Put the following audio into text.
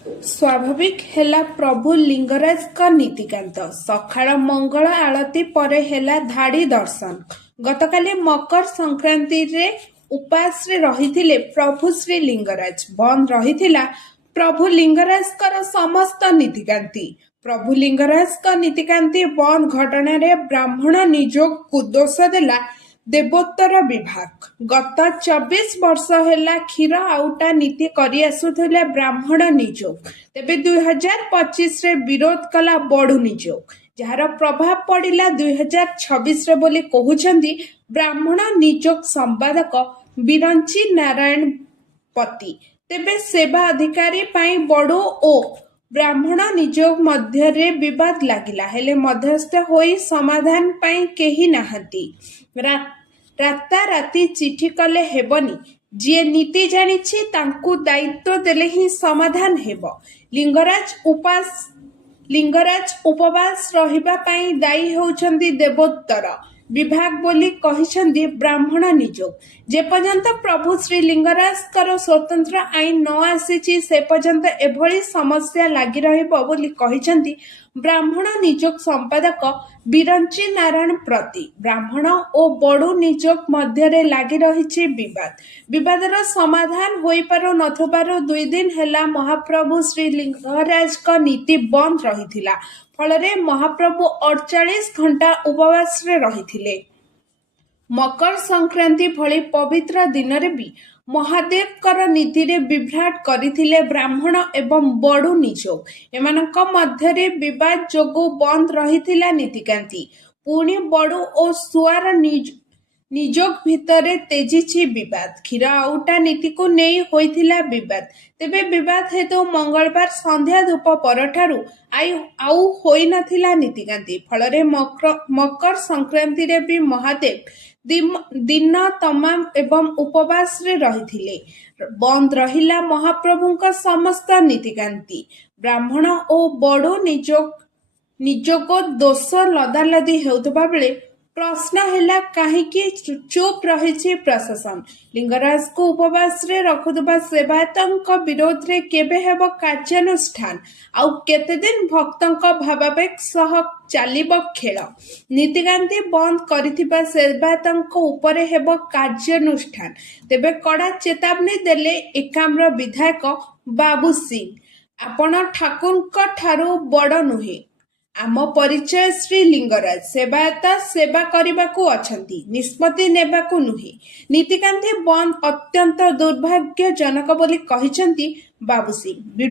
स्वाभाविक हेला प्रभु लिंगराज का नीतिकांत सकाळ मंगल आळती परे हेला धाड़ी दर्शन। गतकाली मकर संक्रांति रे उपास रे रहिथिले प्रभु श्री लिंगराज। बंद रहिथिला प्रभु लिंगराज कर समस्त नीतिकांति। प्रभु लिंगराज का नीतिकांति बंद घटना रे ब्राह्मण निजोग को दोष देला देवोत्तर विभाग। गत 24 वर्ष हेला क्षीर आउटा नीति करी आसुथिले ब्राह्मण निजोग। तेबे 2025 रे विरोध कला बड़ू निजोग, जार प्रभाव पड़िला 2026 रे बोली कहउछंती ब्राह्मण निजोग संपादक बिरंची नारायण पति। तेबे सेवा अधिकारी पाई बड़ू ओ ब्राह्मण निजोग मध्य रे विवाद लागिला, हेले मध्यस्थ होई समाधान पाई केही नाहंती। राता राती चिठी कले हेबनी, जे नीति जानिछि तांकु दायित्व देले ही समाधान हेब। लिंगराज उपवास रहिबा पाई दायी होउछंती देवोत्तर विभाग बोली कहिछंती ब्राह्मण निजोग। जे पर्यंत प्रभु श्री लिंगराज कर स्वतंत्र आईन न आसीछि से पर्यंत एभली समस्या लागि रहिबो बोली कहिछंती ब्राह्मण निजोग संपादक बिरंची नारायण प्रति। ब्राह्मण ओ बड़ू निजोग मध्य लागि रहिछि विवादर समाधान होई पारो नथबारो 2 दिन हेला महाप्रभु श्री लिंगराज का नीति बंद रहिथिला। फलरे महाप्रभु 48 घंटा उपवास रे रहिथिले। मकर संक्रांति भली पवित्र दिन रे भी महादेव कर नीति रे विभ्राट करिथिले ब्राह्मण एवं बड़ू निजोग। एमानक मध्य रे विवाद जोगु बंद रहिथिला नीतिकांति। पुणी बड़ू ओ सुआर निजोग भितरे तेजिछि विवाद। क्षीर आउटा नीति को नेई होइथिला विवाद। तेबे विवाद हेतु मंगलवार संध्या धूप परठारु आउ होई नथिला नीतिकांति। फलरे मकर संक्रांति रे भी महादेव दिन तमाम एवं उपवास रे रहिथिले। बंद रहिला महाप्रभुଙ୍କ समस्त नीतिकांति। ब्राह्मण ओ बड़ो निजोग दोष लदालदी हेउतबा बेले प्रश्न हेला काहेकि चुप रहिछि प्रशासन। लिंगराज को उपवास रे रखुदबा सेवायतଙ୍କ विरोध रे केबे हेब कार्यानुष्ठान, आउ केते दिन भक्तଙ୍କ भावावेग सह चालिब खेल। नीतिकांति बंद करिथिबा सेवायतଙ୍କ उपरे हेब कार्यानुष्ठान। तेबे कड़ा चेतावनी देले एकाम्र विधायक बाबू सिंह। आपण ठाकुरଙ୍କ ठारू बड़ नुहे, आम परिचय श्री लिंगराज। सेवायत सेवा करबाकू अछंती, निष्पत्ति नेबाकू नुहे। नीतिकांति बंद अत्यंत दुर्भाग्यजनक बोली कहिसंती बाबू सिंह।